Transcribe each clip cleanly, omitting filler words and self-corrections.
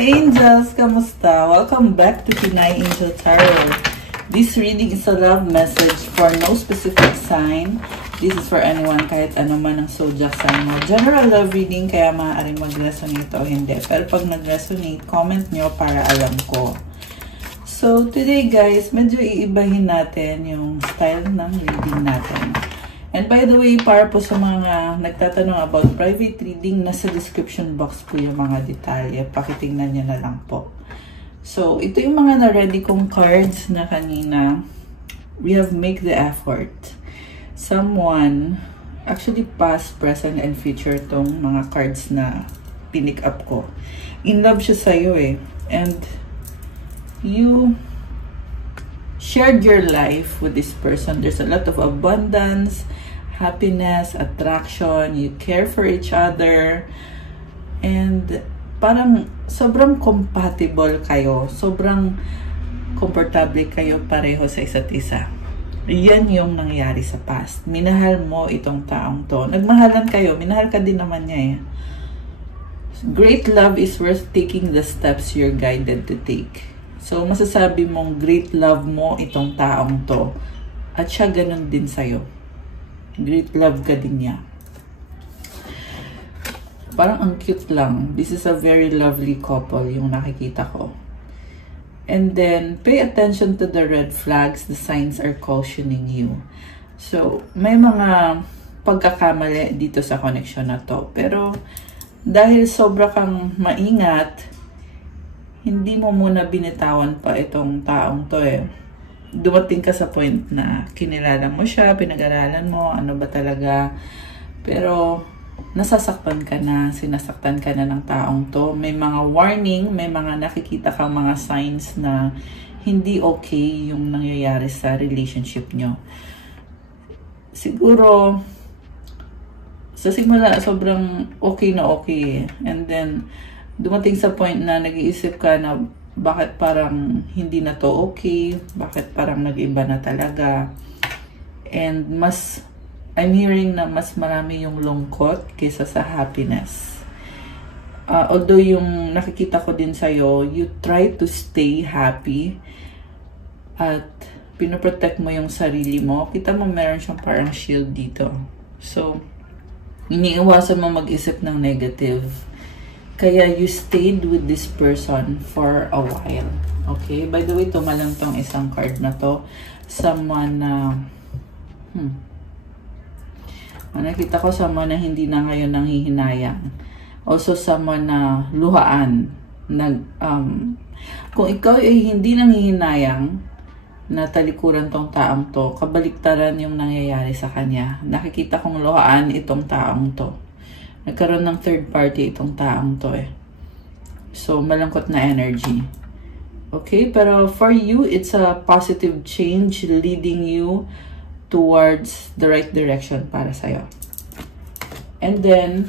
angels! Kamusta? Welcome back to Pinay Angel Tarot. This reading is a love message for no specific sign. This is for anyone, kahit ano man ang zodiac sign mo. General love reading, kaya maaaring mag-resonate o hindi. Pero pag nag-resonate, comment nyo para alam ko. So, today guys, medyo iibahin natin yung style ng reading natin. And by the way, para po sa mga nagtatanong about private reading, nasa description box po yung mga detalye. Pakitingnan nyo na lang po. So, ito yung mga na-ready kong cards na kanina. We have make the effort. Someone, actually past, present, and future tong mga cards na pinick up ko. In love siya sa'yo eh. And you shared your life with this person. There's a lot of abundance, happiness, attraction. You care for each other. And parang sobrang compatible kayo. Sobrang komportable kayo pareho sa isa't isa. Yan yung nangyari sa past. Minahal mo itong taong to. Nagmahalan kayo. Minahal ka din naman niya eh. Great love is worth taking the steps you're guided to take. So, masasabi mong great love mo itong taong to. At siya ganun din sa'yo. Great love ka din niya. Parang ang cute lang. This is a very lovely couple yung nakikita ko. And then, pay attention to the red flags. The signs are cautioning you. So, may mga pagkakamali dito sa connection na to. Pero, dahil sobra kang maingat, hindi mo muna binitawan pa itong taong to eh. Dumating ka sa point na kinilala mo siya, pinag-aralan mo, ano ba talaga. Pero, nasasaktan ka na, sinasaktan ka na ng taong to. May mga warning, may mga nakikita kang mga signs na hindi okay yung nangyayari sa relationship nyo. Siguro, sa simula, sobrang okay na okay. And then, dumating sa point na nag-iisip ka na bakit parang hindi na to okay, bakit parang nag-iba na talaga. And I'm hearing na mas marami yung lungkot kaysa sa happiness. Although yung nakikita ko din sa'yo, you try to stay happy at pinoprotect mo yung sarili mo. Kita mo meron siyang parang shield dito. So, iniiwasan mo mag-isip ng negative. Kaya you stayed with this person for a while. Okay? By the way, tumalang tong isang card na to. Someone na... nakita ko someone na hindi na ngayon nanghihinayang. Also, someone na luhaan. Kung ikaw ay hindi nanghihinayang, na talikuran tong taong to, kabaliktaran yung nangyayari sa kanya. Nakikita kong luhaan itong taong to. Nagkaroon ng third party itong taong to eh. So, malungkot na energy. Okay? Pero for you, it's a positive change leading you towards the right direction para sa'yo. And then,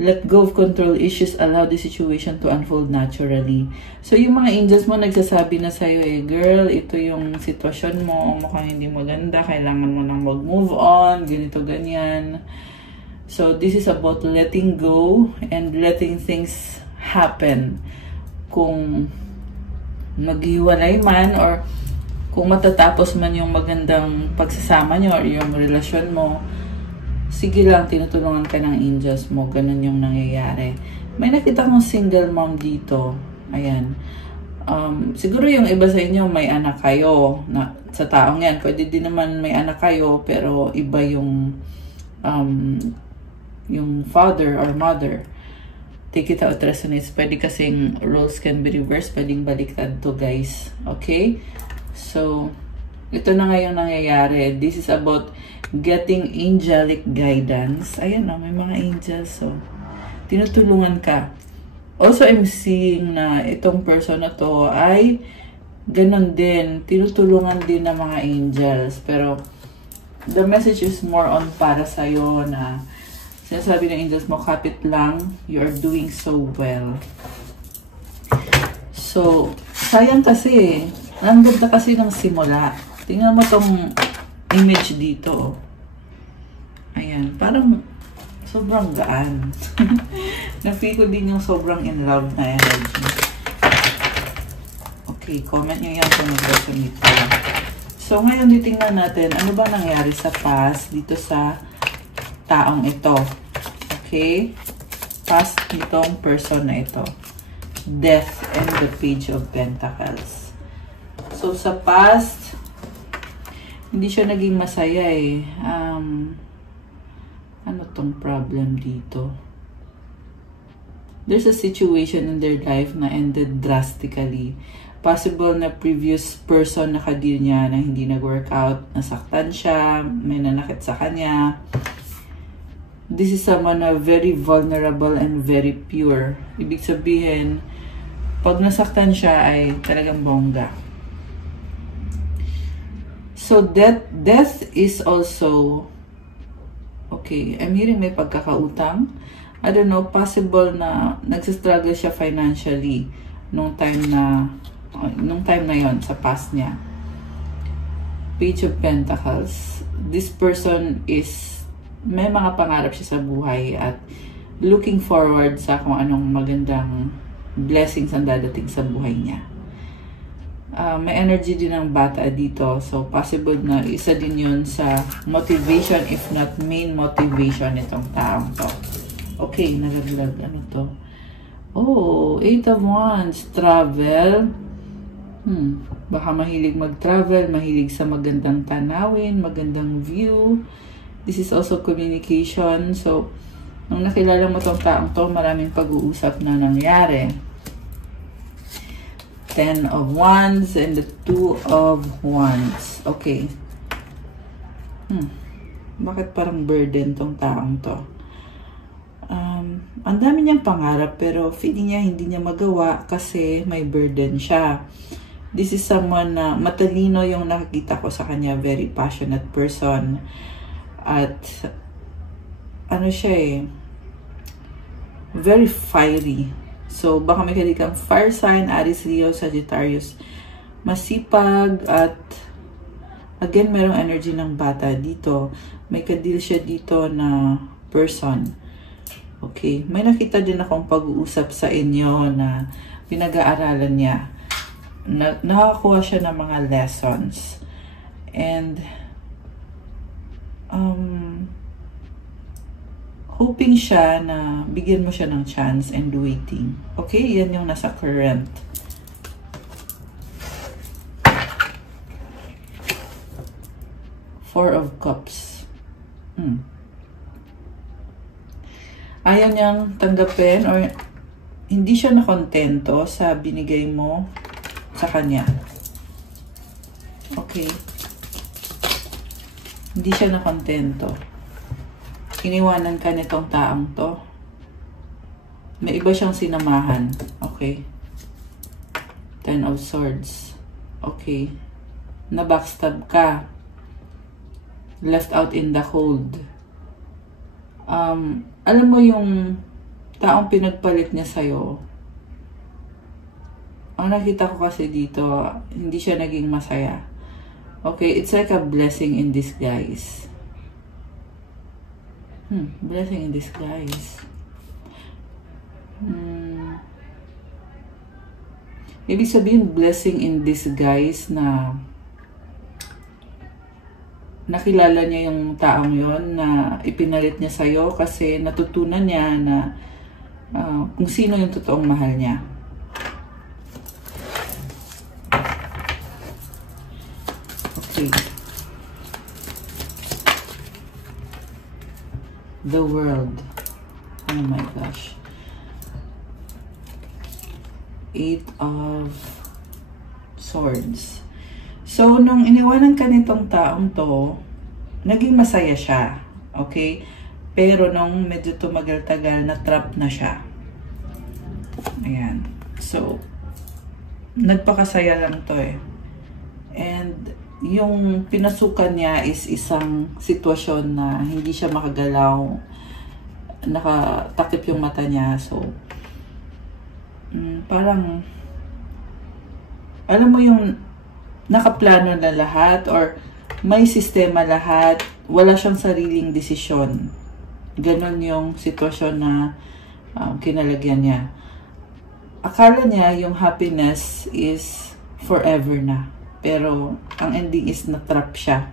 let go of control issues, allow the situation to unfold naturally. So, yung mga angels mo nagsasabi na sa'yo eh, girl, ito yung sitwasyon mo, mukhang hindi maganda, kailangan mo nang mag-move on, ganito, ganyan. So, this is about letting go and letting things happen. Kung maghiwalay man or kung matatapos man yung magandang pagsasama nyo or yung relasyon mo, sige lang, tinutulungan ka ng angels mo. Ganun yung nangyayari. May nakita kong single mom dito. Ayan. Siguro yung iba sa inyo may anak kayo na, sa taong yan. Pwede din naman may anak kayo pero iba yung father or mother. Take it out resonates. Pwede kasing roles can be reversed. Pwedeng baliktad to guys. Okay? So, ito na ngayon nangyayari. This is about getting angelic guidance. Ayan o, may mga angels. So, tinutulungan ka. Also, I'm seeing na itong person na to ay ganun din. Tinutulungan din ng mga angels. Pero, the message is more on para sa'yo na sinasabi ng angels mo, kapit lang, you are doing so well. So, sayang kasi, ang ganda kasi ng simula. Tingnan mo tong image dito. Ayan, parang sobrang gaan. Na-feel ko din yung sobrang in love na energy. Okay, comment nyo yan kung nag-resonate ko. So, ngayon titingnan natin, ano ba nangyari sa past dito sa taong ito. Okay? Past nitong person na ito. Death and the Page of Pentacles. So, sa past, hindi siya naging masaya eh. Ano tong problem dito? There's a situation in their life na ended drastically. Possible na previous person na kadeal niya na hindi nag-work out, nasaktan siya, may nanakit sa kanya. This is someone na very vulnerable and very pure. Ibig sabihin, pag nasaktan siya ay talagang bongga. So death is also, okay, I'm hearing may pagkakautang. I don't know, possible na nagsistruggle siya financially nung time na yon sa past niya. Page of Pentacles. This person is, may mga pangarap siya sa buhay at looking forward sa kung anong magandang blessings ang dadating sa buhay niya. May energy din ng bata dito. So, possible na isa din yun sa motivation, if not main motivation itong taong to. Okay, nalaglag. Ano to? Oh, 8 of Wands. Travel. Baka mahilig mag-travel, mahilig sa magandang tanawin, magandang view. This is also communication. So, nung nakilala mo tong taong to, maraming pag-uusap na nangyari. 10 of Wands and the 2 of Wands. Okay. Bakit parang burden tong taong to? Ang dami niyang pangarap pero feeling niya hindi niya magawa kasi may burden siya. This is someone na matalino yung nakikita ko sa kanya, very passionate person. At ano siya eh, very fiery. So baka may kang fire sign, Aries, Leo, Sagittarius. Masipag at again merong energy ng bata dito. May kadil siya dito na person. Okay, may nakita din akong pag-uusap sa inyo na pinag-aaralan niya. Nakakuha siya ng mga lessons. And hoping siya na bigyan mo siya ng chance and waiting. Okay, yan yung nasa current. Four of Cups. Ayaw niyang tanggapin or hindi siya nakontento sa binigay mo sa kanya. Okay. Hindi siya nakontento. Iniwanan ka nitong taong to. May iba siyang sinamahan. Okay. 10 of Swords. Okay. Na-backstab ka. Left out in the cold. Alam mo yung taong pinagpalit niya sa'yo, ang nakita ko kasi dito, hindi siya naging masaya. Okay, it's like a blessing in disguise. Blessing in disguise. Ibig sabihin, blessing in disguise na nakilala niya yung taong yon na ipinalit niya sa'yo kasi natutunan niya na kung sino yung totoong mahal niya. Okay. The World. Oh my gosh. 8 of Swords. So, nung iniwanan ka nitong taong to, naging masaya siya. Okay? Pero nung medyo tumagal-tagal, na-trap na siya. Ayan. So, nagpakasaya lang to eh. And, yung pinasukan niya is isang sitwasyon na hindi siya makagalaw. Nakatakip yung mata niya. So, parang, alam mo yung nakaplano na lahat or may sistema lahat, wala siyang sariling desisyon. Ganon yung sitwasyon na kinalagyan niya. Akala niya yung happiness is forever na. Pero, ang ending is na-trap siya.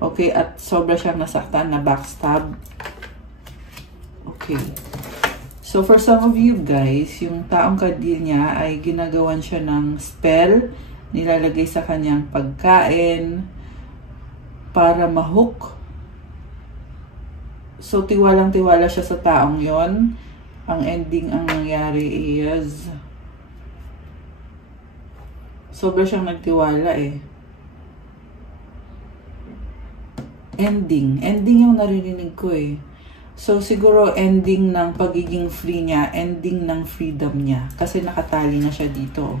Okay, at sobra siyang nasaktan, na backstab. Okay. So, for some of you guys, yung taong kadil niya ay ginagawan siya ng spell, nilalagay sa kanyang pagkain, para ma-hook. So, tiwalang-tiwala siya sa taong yon. Ang ending ang nangyari is sobra siyang nagtiwala eh. Ending yung naririnig ko eh. So, siguro ending ng pagiging free niya, ending ng freedom niya. Kasi nakatali na siya dito.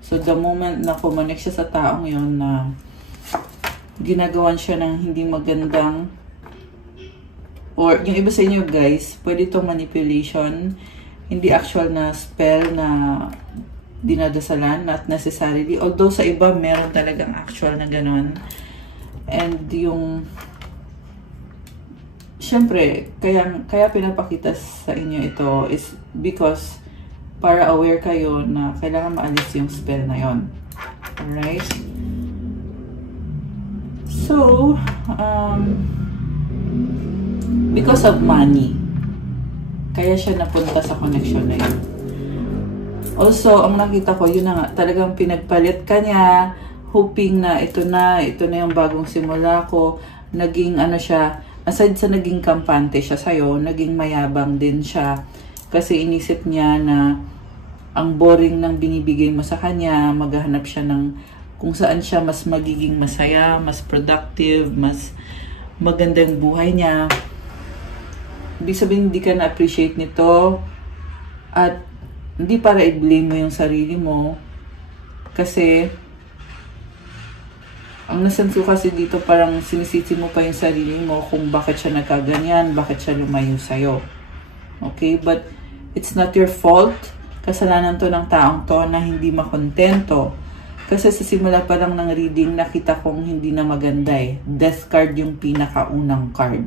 So, the moment na kumonek siya sa taong yon na ginagawan siya ng hindi magandang, or yung iba sa inyo guys, pwede itong manipulation, hindi actual na spell na dinadasalan, not necessarily. Although sa iba, meron talagang actual na ganon. And yung, syempre, kaya pinapakita sa inyo ito is because para aware kayo na kailangan maalis yung spell na yon. Alright? So, because of money, kaya siya napunta sa connection na yun. Also, ang nakita ko, yun na nga, talagang pinagpalit ka niya, hoping na ito na yung bagong simula ko. Naging ano siya, aside sa naging kampante siya sa'yo, naging mayabang din siya. Kasi inisip niya na ang boring ng binibigay mo sa kanya, maghahanap siya ng kung saan siya mas magiging masaya, mas productive, mas magandang buhay niya. Ibig sabihin, hindi ka na-appreciate nito. At hindi para i-blame mo yung sarili mo. Kasi, ang nasense ko kasi dito, parang sinisisi mo pa yung sarili mo kung bakit siya nagkaganyan, bakit siya lumayo sa'yo. Okay? But, it's not your fault. Kasalanan to ng taong to na hindi makontento. Kasi sa simula pa lang ng reading, nakita kong hindi na maganda eh. Death card yung pinakaunang card.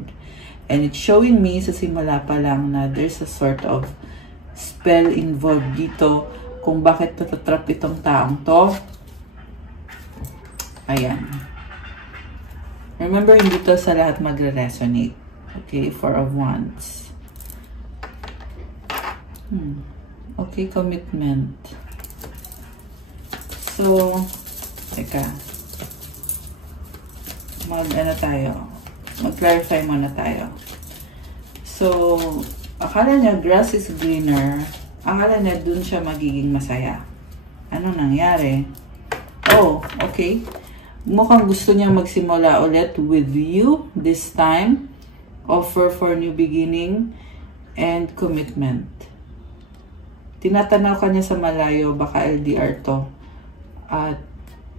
And it's showing me sa simula pa lang na there's a sort of spell involved dito kung bakit natatrap itong taong to. Ayan. Remember, hindi to sa lahat magre-resonate. Okay, Four of Wands. Okay, commitment. So, teka. Mag-clarify muna tayo. So, akala niya grass is greener. Akala niya dun siya magiging masaya. Anong nangyari? Oh, okay. Mukhang gusto niya magsimula ulit with you this time. Offer for new beginning and commitment. Tinatanaw ka niya sa malayo, baka LDR to. At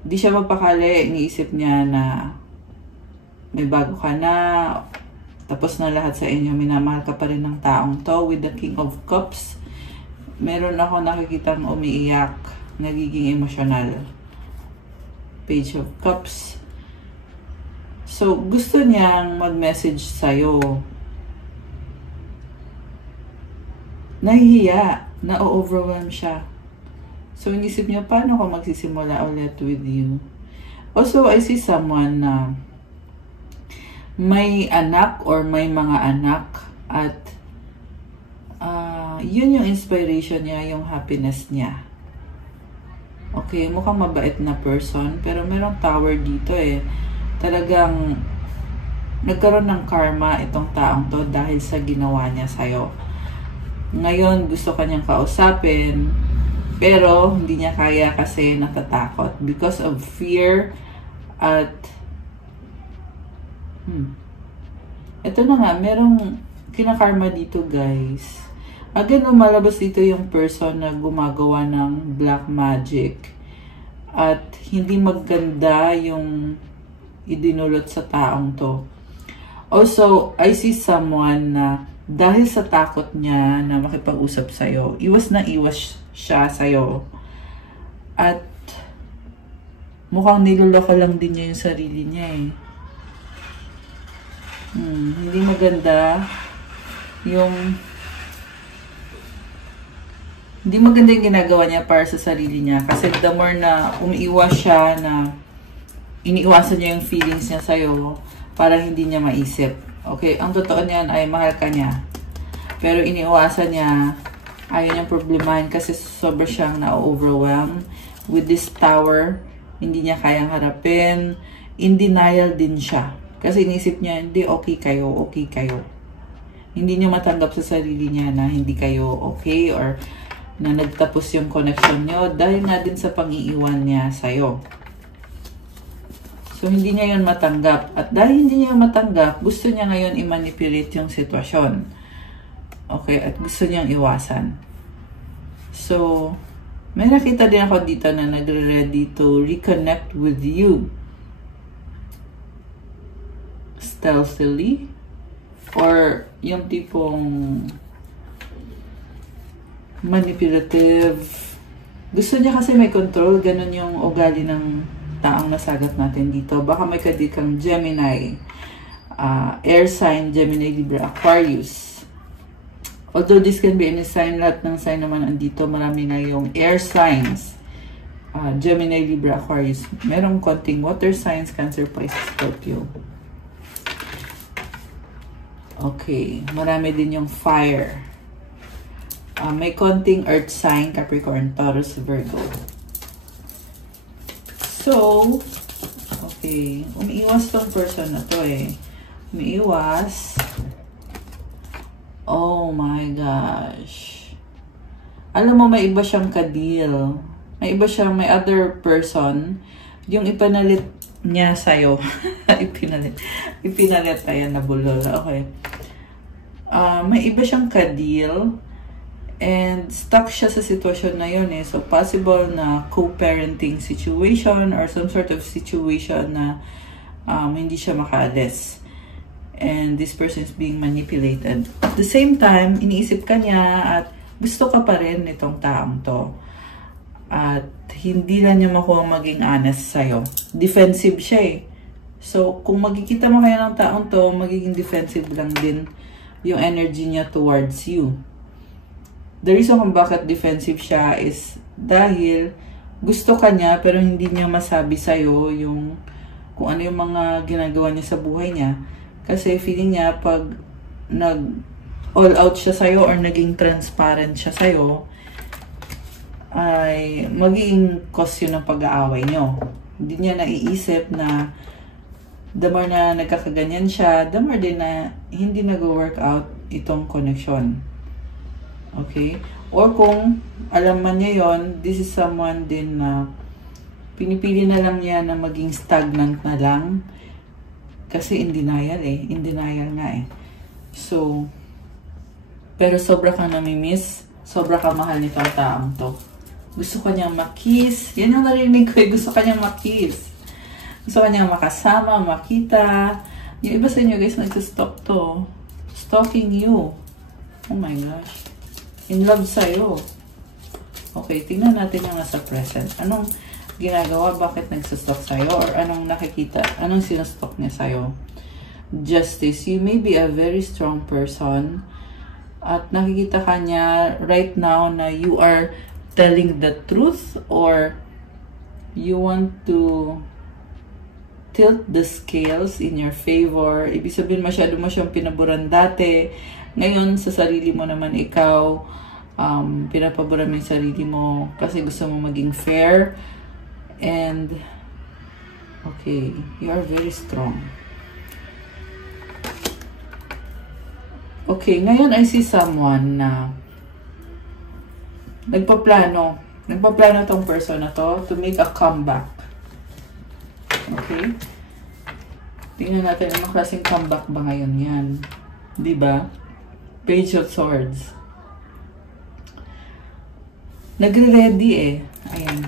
di siya mapakali, iniisip niya na may bago ka na, tapos na lahat sa inyo, minamahal ka pa rin ng taong to. With the King of Cups, meron ako nakikitang umiiyak, nagiging emosyonal. Page of Cups. So, gusto niyang mag-message sa'yo. Nahihiya, na-overwhelm siya. So, inisip niya, paano ko magsisimula ulit with you? Also, I see someone na may anak or may mga anak at yun yung inspiration niya, yung happiness niya. Okay, mukhang mabait na person, pero merong tower dito eh. Talagang nagkaroon ng karma itong taong to dahil sa ginawa niya sa'yo. Ngayon, gusto kanyang kausapin, pero hindi niya kaya kasi natatakot because of fear at ito na nga, merong kinakarma dito guys. Again, umalabas dito yung person na gumagawa ng black magic at hindi maganda yung idinulot sa taong to. Also, I see someone na dahil sa takot niya na makipag-usap sa'yo, iwas na iwas siya sa'yo. At mukhang niloloko lang din niya yung sarili niya eh. Hindi maganda. yung hindi maganda yung ginagawa niya para sa sarili niya. Kasi the more na umiiwas siya, na iniiwasan niya yung feelings niya sa'yo, para hindi niya maisip. Okay, ang totoo niyan ay mahal ka niya. Pero iniiwasan niya, ayaw niyang problemahin kasi sobra siyang na-overwhelm with this tower. Hindi niya kayang harapin. In denial din siya. Kasi inisip niya, hindi, okay kayo, okay kayo. Hindi niya matanggap sa sarili niya na hindi kayo okay or na nagtapos yung connection niyo dahil nga din sa pang-iiwan niya sa'yo. So, hindi niya yun matanggap. At dahil hindi niya matanggap, gusto niya ngayon i-manipulate yung sitwasyon. Okay? At gusto niyang iwasan. So, may nakita din ako dito na nagre-ready to reconnect with you. Stealthily. Or yung tipong manipulative. Gusto niya kasi may control. Ganon yung ugali ng taong nasagat natin dito. Baka may kadikang Gemini, air sign, Gemini, Libra, Aquarius. Although this can be any sign, lahat ng sign naman andito, marami na yung air signs. Gemini, Libra, Aquarius. Merong konting water signs, Cancer, Pisces, Scorpio. Okay, marami din yung fire. May konting earth sign, Capricorn, Taurus, Virgo. So, okay, umiiwas tong person na to eh. Umiiwas. Oh my gosh. Alam mo, may iba siyang ka-deal. May iba siyang, may other person. Yung ipinalit niya sa'yo. Ipinalit. Ayan, nabulol. Okay. May iba siyang ka-deal. And stuck siya sa sitwasyon na yun eh. So, possible na co-parenting situation or some sort of situation na hindi siya makaalis. And this person is being manipulated. At the same time, iniisip ka niya at gusto ka pa rin nitong taong to. At hindi lang niya makuha maging honest sa'yo. Defensive siya eh. So, kung magkikita mo kayo ng taong to, magiging defensive lang din yung energy niya towards you. The reason kung bakit defensive siya is dahil gusto ka niya pero hindi niya masabi sa'yo yung kung ano yung mga ginagawa niya sa buhay niya. Kasi feeling niya pag nag-all out siya sa'yo or naging transparent siya sa'yo, ay magiging cause yun ng pag-aaway niyo. Hindi niya naiisip na the more na nagkakaganyan siya, the more din na hindi nag-work out itong connection. Okay? Or kung alam man niya yon, this is someone din na pinipili na lang niya na maging stagnant na lang. Kasi in denial eh. In denial nga eh. So, pero sobra kang namimiss, sobra kang mahal nitong taong to. Gusto ka niyang makiss. Yan yung narinig ko eh. Gusto ka niyang makiss. Gusto ka niyang makasama, makita. Yung iba sa inyo guys, nagsistalk to. Stalking you. Oh my gosh. In love sa'yo. Okay, tingnan natin yung nasa present. Anong ginagawa? Bakit nagsastalk sa'yo? Or anong nakikita? Anong sinastalk niya sa'yo? Justice. You may be a very strong person. At nakikita ka niya right now na you are telling the truth or you want to tilt the scales in your favor. Ibig sabihin, masyado mo siyang pinaburan dati. Ngayon, sa sarili mo naman ikaw, pinapaboran mo yung sarili mo kasi gusto mo maging fair. And, okay, you are very strong. Okay, ngayon I see someone na nagpaplano tong person na to to make a comeback. Okay? Tingnan natin, anong klaseng comeback ba ngayon yan? Diba? Page of Swords. Nagre-ready eh. Ayan.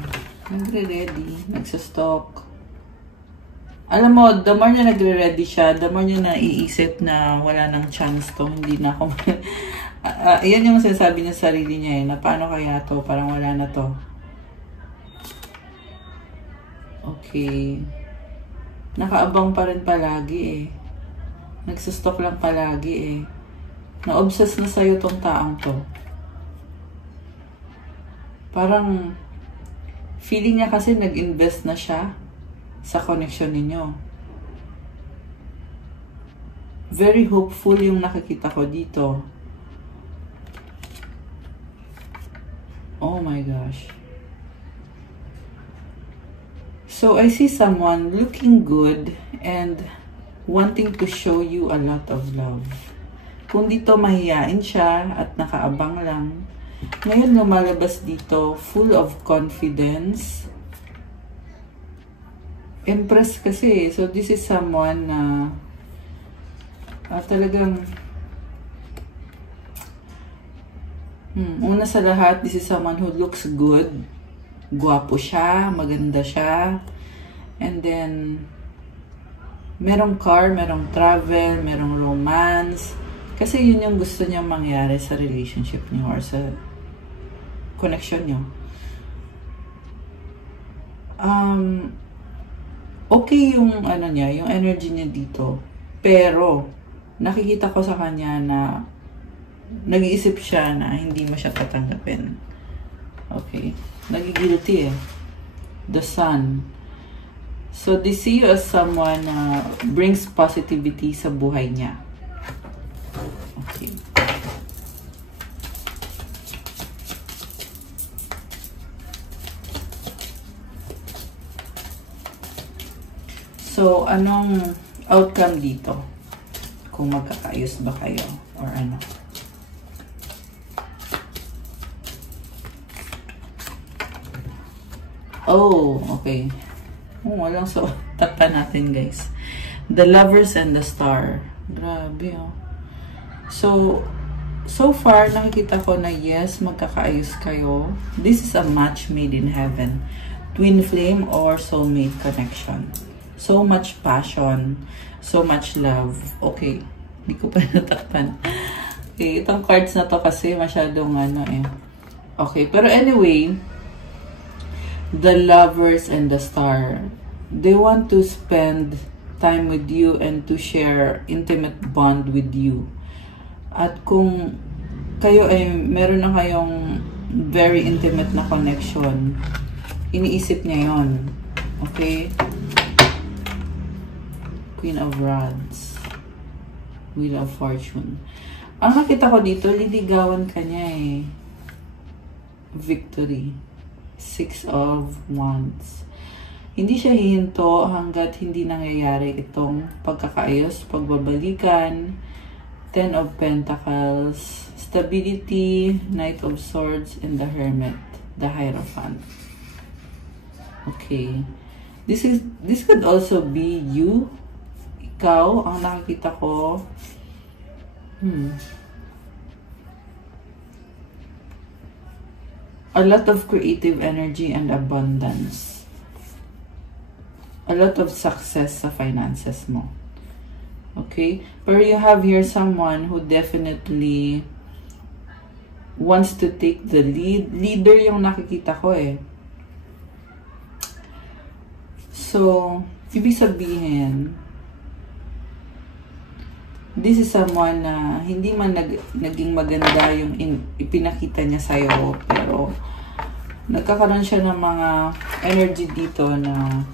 Nagre-ready. Nagsastalk. Alam mo, the more niya nagre-ready siya, the more niya naiisip na wala nang chance to. Hindi na ako... Ayan yung sinasabi niya sa sarili niya eh, na paano kaya to? Parang wala na to. Okay. Nakaabang pa rin palagi eh. Nagsastalk lang palagi eh. Na-obsess na sa'yo tong taong to. Parang, feeling niya kasi nag-invest na siya sa connection ninyo. Very hopeful yung nakikita ko dito. Oh my gosh. So, I see someone looking good and wanting to show you a lot of love. Kung dito mahiyain siya at nakaabang lang, ngayon lumalabas dito full of confidence. Impressed kasi. So, this is someone na talagang una sa lahat, this is someone who looks good. Gwapo siya, maganda siya. And then, merong car, merong travel, merong romance. Kasi yun yung gusto niya mangyari sa relationship niyo or sa connection niyo. Okay yung ano niya, yung energy niya dito. Pero, nakikita ko sa kanya na nag-iisip siya na hindi mo siya tatanggapin. Okay. Nagigilty eh. The Sun. So, they see you as someone na brings positivity sa buhay niya. Okay. So, anong outcome dito? Kung magkakaayos ba kayo or ano? Oh, okay. Oh, walang so. Takta natin, guys. The Lovers and the Star. Grabe, oh. So far, nakikita ko na yes, magkakaayos kayo. This is a match made in heaven. Twin flame or soulmate connection. So much passion. So much love. Okay. Hindi ko pa natakpan. Okay, itong cards na to kasi masyadong ano eh. Okay, pero anyway, the Lovers and the Star, they want to spend time with you and to share intimate bond with you. At kung kayo ay meron na kayong very intimate na connection, iniisip niya yon. Okay? Queen of Rods. Wheel of Fortune. Ang nakita ko dito, liligawan ka niya eh. Victory. Six of Wands. Hindi siya hihinto hanggat hindi nangyayari itong pagkakaayos, pagbabalikan. Ten of Pentacles, Stability, Knight of Swords, and the Hermit, the Hierophant. Okay. This could also be you. Ikaw, ang nakikita ko. A lot of creative energy and abundance. A lot of success sa finances mo. Okay? Pero you have here someone who definitely wants to take the lead. Leader yung nakikita ko eh. So, ibig sabihin, this is someone na hindi man naging maganda yung ipinakita niya sa'yo, pero nagkakaroon siya ng mga energy dito na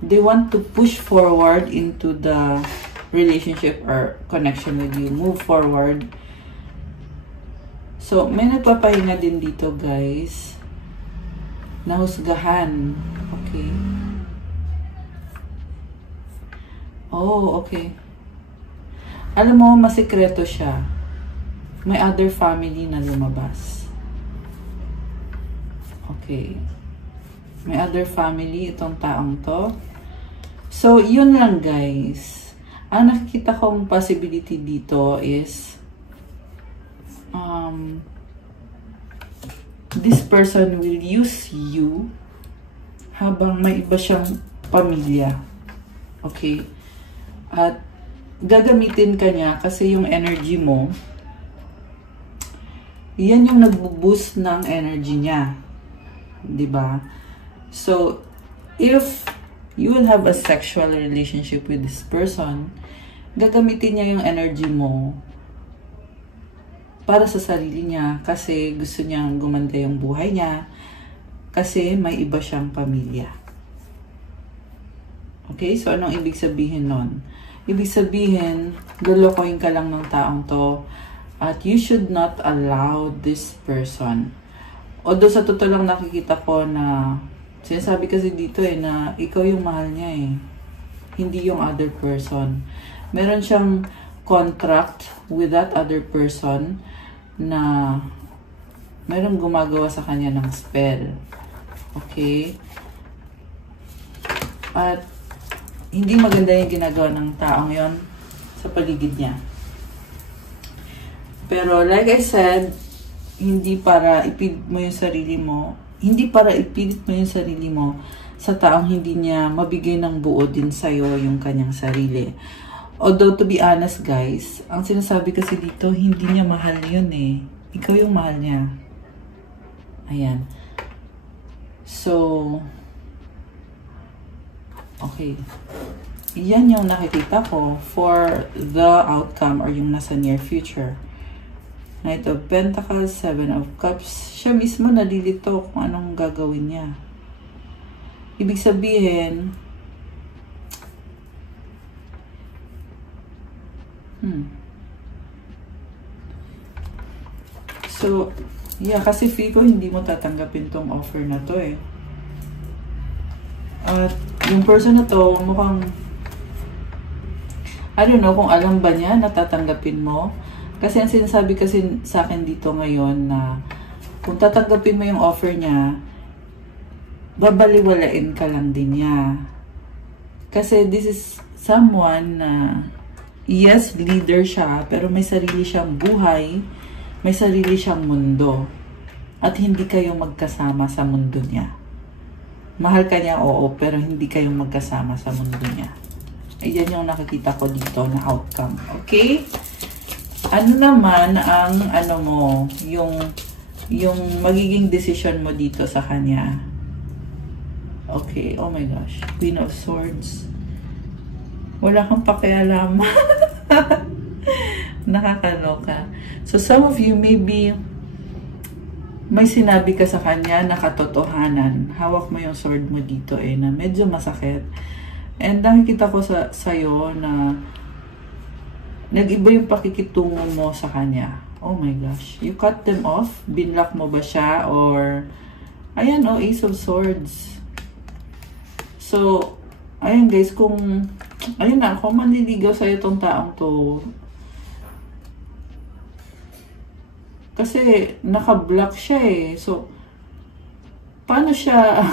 they want to push forward into the relationship or connection with you. Move forward. So, may nagpapahinga din dito, guys. Nahusgahan. Okay. Oh, okay. Alam mo, masikreto siya. May other family na lumabas. Okay. May other family itong taong to. So, yun lang, guys. Ang nakikita kong possibility dito is this person will use you habang may iba siyang pamilya. Okay? At gagamitin ka niya kasi yung energy mo, yan yung nagbo-boost ng energy niya. 'Di ba? So, if you will have a sexual relationship with this person. Gagamitin niya yung energy mo para sa sarili niya kasi gusto niyang gumanda yung buhay niya kasi may iba siyang pamilya. Okay? So, anong ibig sabihin nun? Ibig sabihin, lulukoyin ka lang ng taong to at you should not allow this person. Although sa totoo lang nakikita ko na sinasabi kasi dito na ikaw yung mahal niya hindi yung other person. Meron siyang contract with that other person na merong gumagawa sa kanya ng spell. Okay? At hindi maganda yung ginagawa ng taong yon sa paligid niya. Pero like I said, hindi para ipilit mo yung sarili mo, sa taong hindi niya mabigay ng buo din sa'yo yung kanyang sarili. Although to be honest guys, ang sinasabi kasi dito, hindi niya mahal yun Ikaw yung mahal niya. Ayan. So, okay. Yan yung nakikita ko for the outcome or yung nasa near future. Knight of Pentacles, Seven of Cups. Siya mismo nalilito kung anong gagawin niya. Ibig sabihin, so, yeah, kasi feel ko hindi mo tatanggapin tong offer na to At yung person na to, mukhang, I don't know kung alam ba niya na tatanggapin mo. Kasi ang sinasabi kasi sa akin dito ngayon na kung tatanggapin mo yung offer niya, babaliwalain ka lang din niya. Kasi this is someone na, yes, leader siya, pero may sarili siyang buhay, may sarili siyang mundo. At hindi kayo magkasama sa mundo niya. Mahal ka niya, oo, pero hindi kayo magkasama sa mundo niya. Ayan yung nakikita ko dito na outcome. Okay? Ano naman ang yung magiging decision mo dito sa kanya? Okay, oh my gosh. Queen of Swords. Wala kang pakialam. Nakakaloka. So some of you maybe may sinabi ka sa kanya na katotohanan. Hawak mo yung sword mo dito na medyo masakit. And nakikita ko sa'yo na nag-iba yung pakikitungo mo sa kanya. Oh my gosh. You cut them off? Binlock mo ba siya? Or, ayan Ace of Swords. So, ayan guys, kung manliligaw sa'yo tong taong to, kasi naka-block siya So, paano siya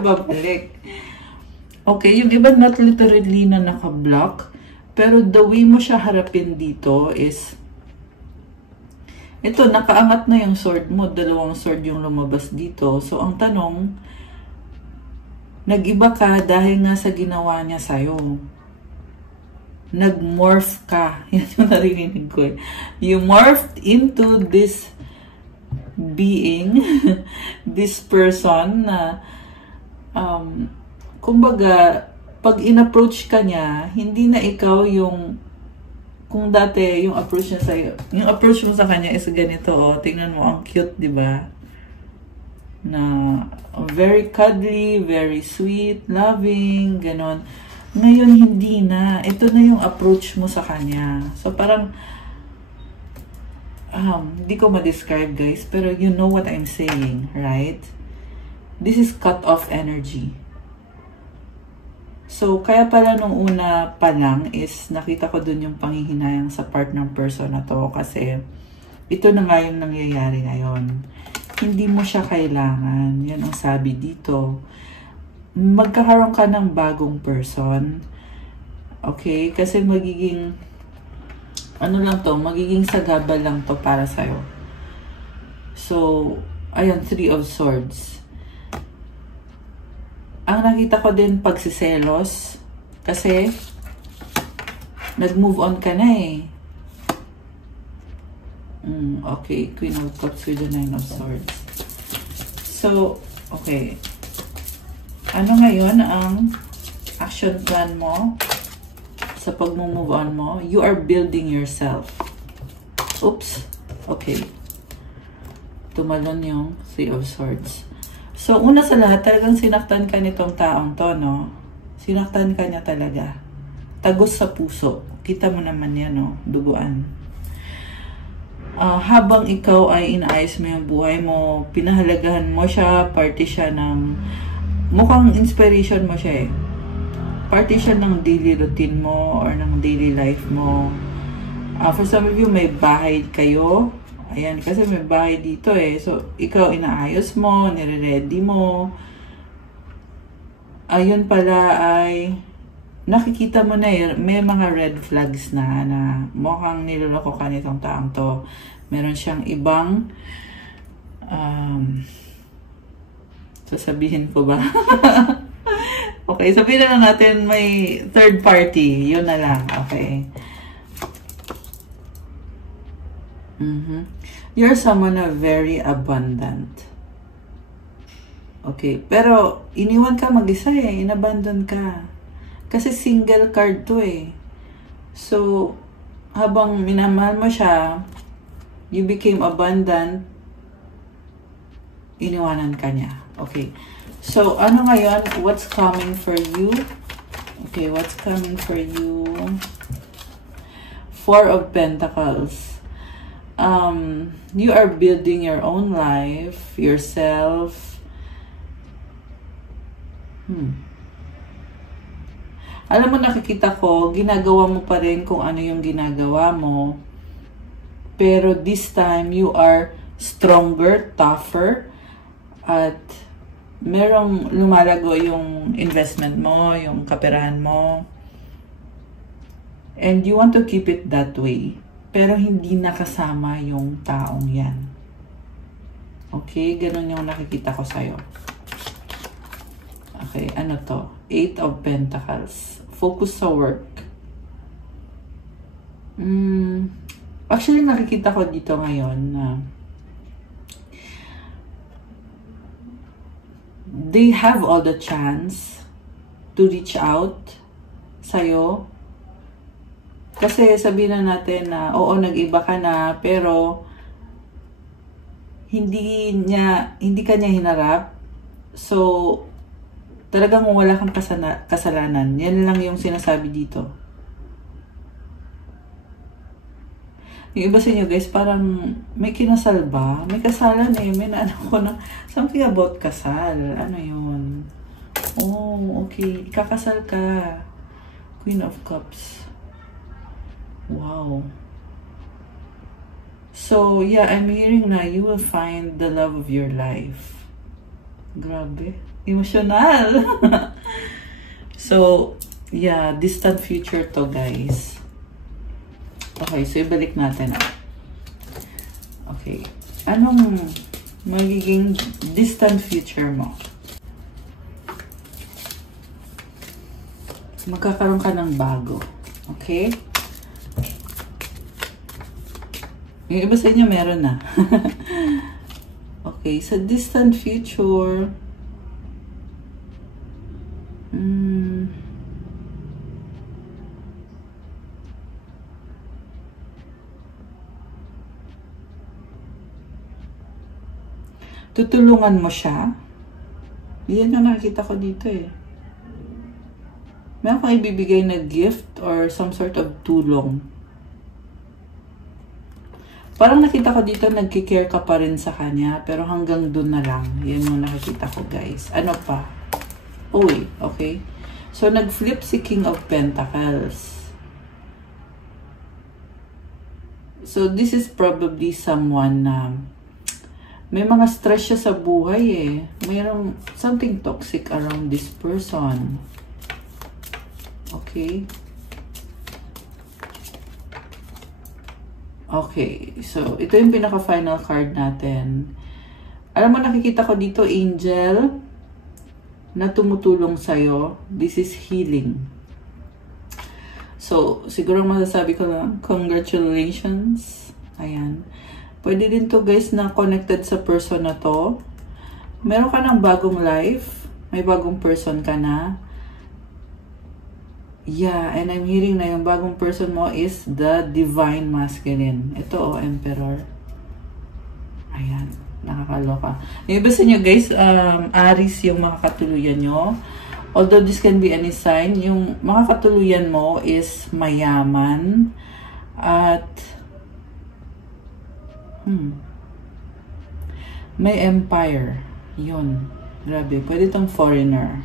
babalik? Okay, yung iba not literally na naka-block, pero the way mo siya harapin dito is, ito, nakaangat na yung sword mo. Dalawang sword yung lumabas dito. So, ang tanong, nag-iba ka dahil nga sa ginawa niya sa'yo. Nag-morph ka. Yan yung narinig ko You morphed into this being, this person na, kumbaga, pag in-approach ka niya, hindi na ikaw yung, kung dati yung approach niya sa'yo, yung approach mo sa kanya is ganito, tingnan mo, ang cute, di ba? Na, very cuddly, very sweet, loving, ganon. Ngayon, hindi na. Ito na yung approach mo sa kanya. So, parang, hindi ko ma-describe, guys, pero you know what I'm saying, right? This is cut off energy. So, kaya pala nung una pa lang is nakita ko dun yung panghihinayang sa part ng person na to kasi ito na nga yung nangyayari ngayon. Hindi mo siya kailangan. Yan ang sabi dito. Magkakaroon ka ng bagong person. Okay? Kasi magiging magiging sagabal lang to para sa'yo. So, ayan, Three of Swords. Ang nakita ko din pagsiselos kasi nag-move on ka na Okay, Queen of Cups with the Nine of Swords. So, okay. Ano ngayon ang action plan mo sa pag-move on mo? You are building yourself. Oops. Okay. Tumalon yung Three of Swords. So, una sa lahat, talagang sinaktan ka nitong taong to, no? Sinaktan ka niya talaga. Tagos sa puso. Kita mo naman yan, no? Duguan. Habang ikaw ay inaayos mo yung buhay mo, pinahalagahan mo siya, party siya ng... Mukhang inspiration mo siya eh. Party siya ng daily routine mo or ng daily life mo. For some of you, may bahay kayo. Ayan, kasi may bahay dito eh. So, ikaw inaayos mo, nire-ready mo. Ayun pala ay nakikita mo na eh, may mga red flags na mukhang niloloko ka nitong taong to. Meron siyang ibang sasabihin ko ba? Okay, sabihin na lang natin may third party. Yun na lang. Okay. You're someone na very abundant. Okay. Pero, iniwan ka mag-isa eh. Inabandon ka. Kasi single card to eh. So, habang minamahal mo siya, you became abundant, iniwanan ka niya. Okay. So, ano ngayon? What's coming for you? Okay, what's coming for you? Four of Pentacles. You are building your own life, yourself. Alam mo, nakikita ko, ginagawa mo pa rin kung ano yung ginagawa mo. Pero this time, you are stronger, tougher, at merong lumalago yung investment mo, yung kaperahan mo. And you want to keep it that way. Pero hindi nakasama yung taong yan. Okay? Ganun yung nakikita ko sa'yo. Okay, ano to? Eight of Pentacles. Focus sa work. Actually, nakikita ko dito ngayon na they have all the chance to reach out sa'yo. Kasi sabihin na natin na, oo, nag-iba ka na, pero hindi ka niya hinarap. So, talagang wala kang kasalanan. Yan lang yung sinasabi dito. Yung iba sa inyo guys, parang may kinasal ba? May kasalan eh. May naano ko na something about kasal. Ano yun? Oh, okay. Kakasal ka. Queen of Cups. Wow. So, yeah, I'm hearing na you will find the love of your life. Grabe. Emotional. So, yeah, distant future to, guys. Okay, so ibalik natin. Okay. Anong magiging distant future mo? Magkakaroon ka ng bago. Okay? Yung iba sa inyo meron na. Okay, sa distant future, tutulungan mo siya. Yan yung nakikita ko dito eh. Meron kang ibibigay na gift or some sort of tulong. Parang nakita ko dito, nagkikare ka pa rin sa kanya, pero hanggang dun na lang. Yan yung nakikita ko, guys. Ano pa? Uy, okay. So, nag-flip si King of Pentacles. So, this is probably someone na may mga stress siya sa buhay eh. Mayroong something toxic around this person. Okay. Okay. So, ito yung pinaka-final card natin. Alam mo, nakikita ko dito, angel na tumutulong sa'yo. This is healing. So, siguro masasabi ko lang, congratulations. Ayan. Pwede din to guys na connected sa person na to. Meron ka ng bagong life. May bagong person ka na. Yeah, and I'm hearing na yung bagong person mo is the Divine Masculine. Ito, Emperor. Ayan, nakakaloka. Yung iba sa inyo, guys, Aries yung mga katuluyan nyo. Although this can be any sign, yung mga katuluyan mo is mayaman at may empire. Yun. Grabe. Pwede itong foreigner.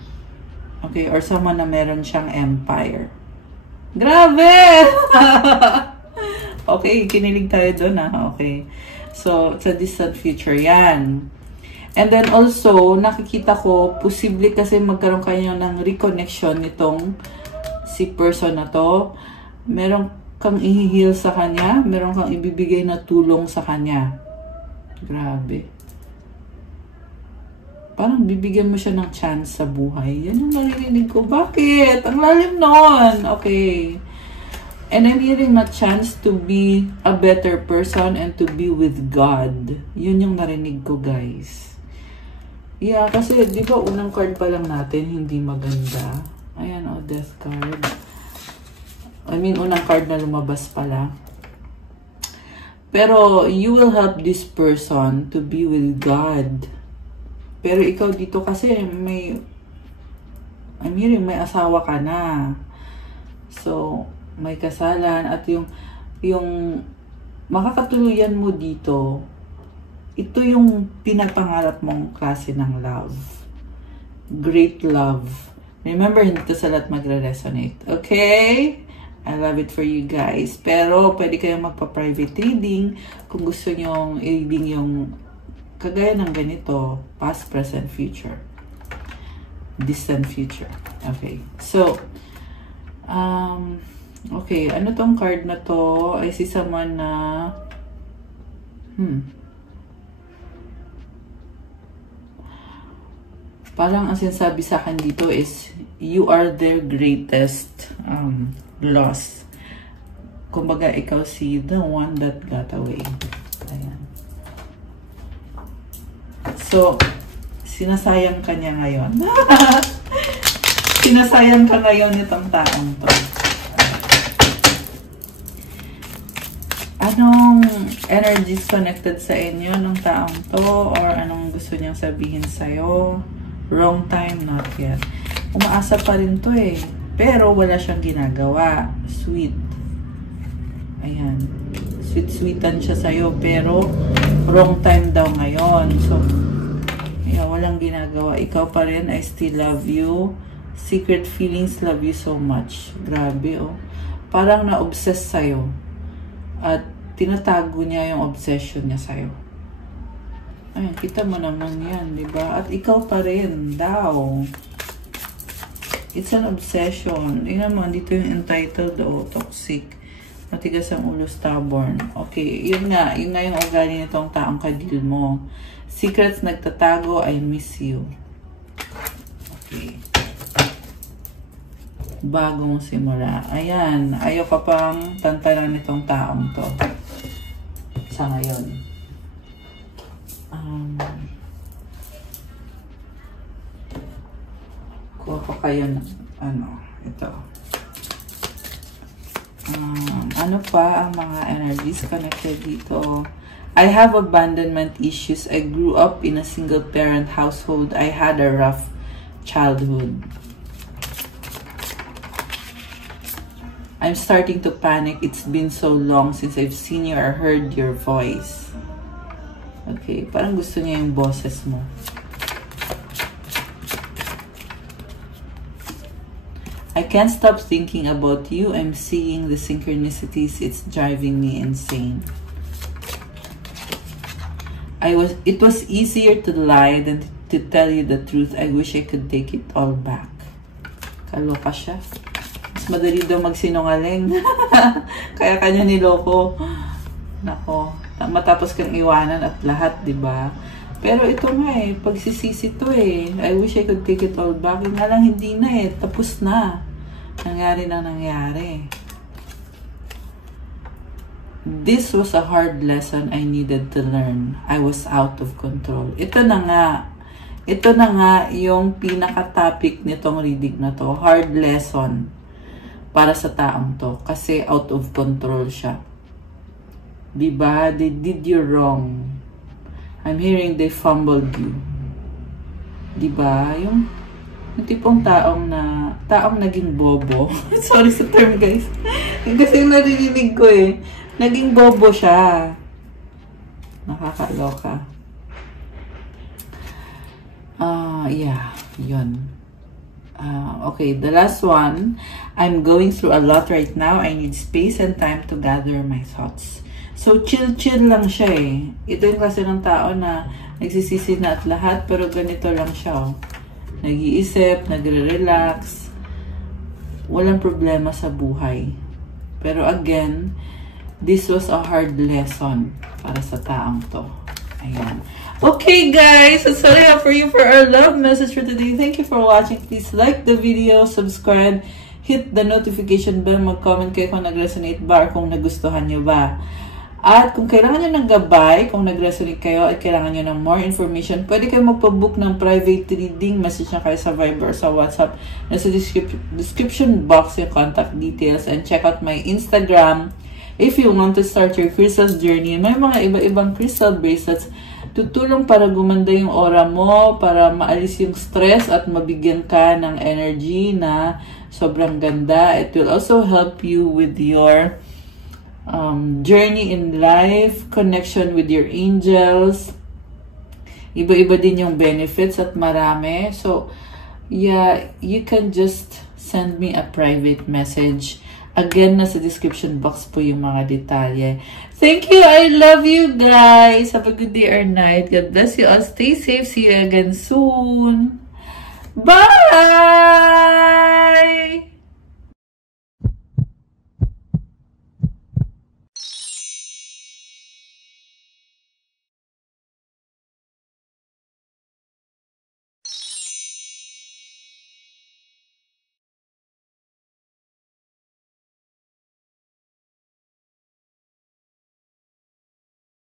Okay, or someone na meron siyang empire. Grabe! Okay, kinilig tayo doon okay. So, it's a distant future yan. And then also, nakikita ko, posible kasi magkaroon kayo ng reconnection nitong si person na to. Meron kang i-heal sa kanya, meron kang ibibigay na tulong sa kanya. Grabe. Parang bibigyan mo siya ng chance sa buhay. Yan ang narinig ko. Bakit? Ang lalim nun. Okay. And I'm hearing a chance to be a better person and to be with God. Yun yung narinig ko, guys. Yeah, kasi di ba unang card pa lang natin, hindi maganda. Ayan, Death card. I mean, unang card na lumabas pala. Pero, you will help this person to be with God. Pero ikaw dito kasi I'm hearing may asawa ka na. So, may kasalan at yung makakatuluyan mo dito, ito yung pinapangarap mong klase ng love. Great love. Remember, hindi ito sa lahat magre-resonate. Okay? I love it for you guys. Pero, pwede kayong magpa-private reading kung gusto nyong i-reading yung kagaya ng ganito, past, present, future. Distant future. Okay. So, okay. Ano tong card na to? I see someone na, parang ang sinasabi sa akin dito is, you are their greatest loss. Kumbaga, ikaw si the one that got away. Ayan. So, sinasayang ka niya ngayon. Sinasayang ka ngayon nitong taong to. Anong energies connected sa inyo ng taong to? Or anong gusto niyang sabihin sa'yo? Wrong time, not yet. Umaasa pa rin to pero wala siyang ginagawa. Sweet. Ayan. Sweet-sweetan siya sa'yo, pero wrong time daw ngayon. So, walang ginagawa. Ikaw pa rin, I still love you. Secret feelings, love you so much. Grabe, Parang na-obsess sa'yo. At tinatago niya yung obsession niya sa'yo. Ayun, kita mo naman yan, di ba? At ikaw pa rin, daw. It's an obsession. Tingnan mo, dito yung entitled, toxic. Matigas ang ulo, stubborn. Okay, yun nga yung ugali nitong taong kadil mo. Secrets nagtatago, I miss you. Okay. Bagong simula. Ayan, ayaw ka pang tantanan nitong taong to. Sa ngayon. Kuha pa kayo ng, ito. Ano pa ang mga energies connected dito? I have abandonment issues. I grew up in a single-parent household. I had a rough childhood. I'm starting to panic. It's been so long since I've seen you or heard your voice. Okay, parang gusto niya yung boses mo. I can't stop thinking about you. I'm seeing the synchronicities. It's driving me insane. It was easier to lie than to tell you the truth. I wish I could take it all back. Kaloka siya. Mas madali daw magsinungaling. Kaya kanya niloko. Nako. Matapos kang iwanan at lahat, di ba? Pero ito nga pagsisisi to I wish I could take it all back. Nga lang hindi na tapos na. Nangyari na nangyari. This was a hard lesson I needed to learn. I was out of control. Ito na nga. ito na nga yung pinaka-topic nitong reading na to. Hard lesson para sa taong to. Kasi out of control siya. Diba? They did you wrong. I'm hearing they fumbled you. Diba? Yung tipong taong naging bobo. Sorry sa term, guys. Kasi narinig ko eh. Naging bobo siya. Nakakaloka. Yeah, yun. Okay, the last one. I'm going through a lot right now. I need space and time to gather my thoughts. So, chill lang siya eh. Ito yung klase ng tao na nagsisisi na at lahat, pero ganito lang siya oh. Nag-iisip, nagre-relax. Walang problema sa buhay. Pero again, this was a hard lesson para sa taong to. Ayan. Okay, guys. That's all I have for you for our love message for today. Thank you for watching. Please like the video, subscribe, hit the notification bell, mag-comment kayo kung nag-resonate ba or kung nagustuhan nyo ba. At kung kailangan nyo ng gabay, kung nag-resonate kayo at kailangan nyo ng more information, pwede kayo magpabook ng private reading. Message na kayo sa Viber or sa WhatsApp. Nasa description box yung contact details. And check out my Instagram if you want to start your crystal journey. May mga iba-ibang crystal bracelets tutulong para gumanda yung aura mo, para maalis yung stress at mabigyan ka ng energy na sobrang ganda. It will also help you with your journey in life, connection with your angels. Iba-iba din yung benefits at marami. So, yeah, you can just send me a private message. Again, nasa description box po yung mga detalye. Thank you. I love you guys. Have a good day or night. God bless you all. Stay safe. See you again soon. Bye!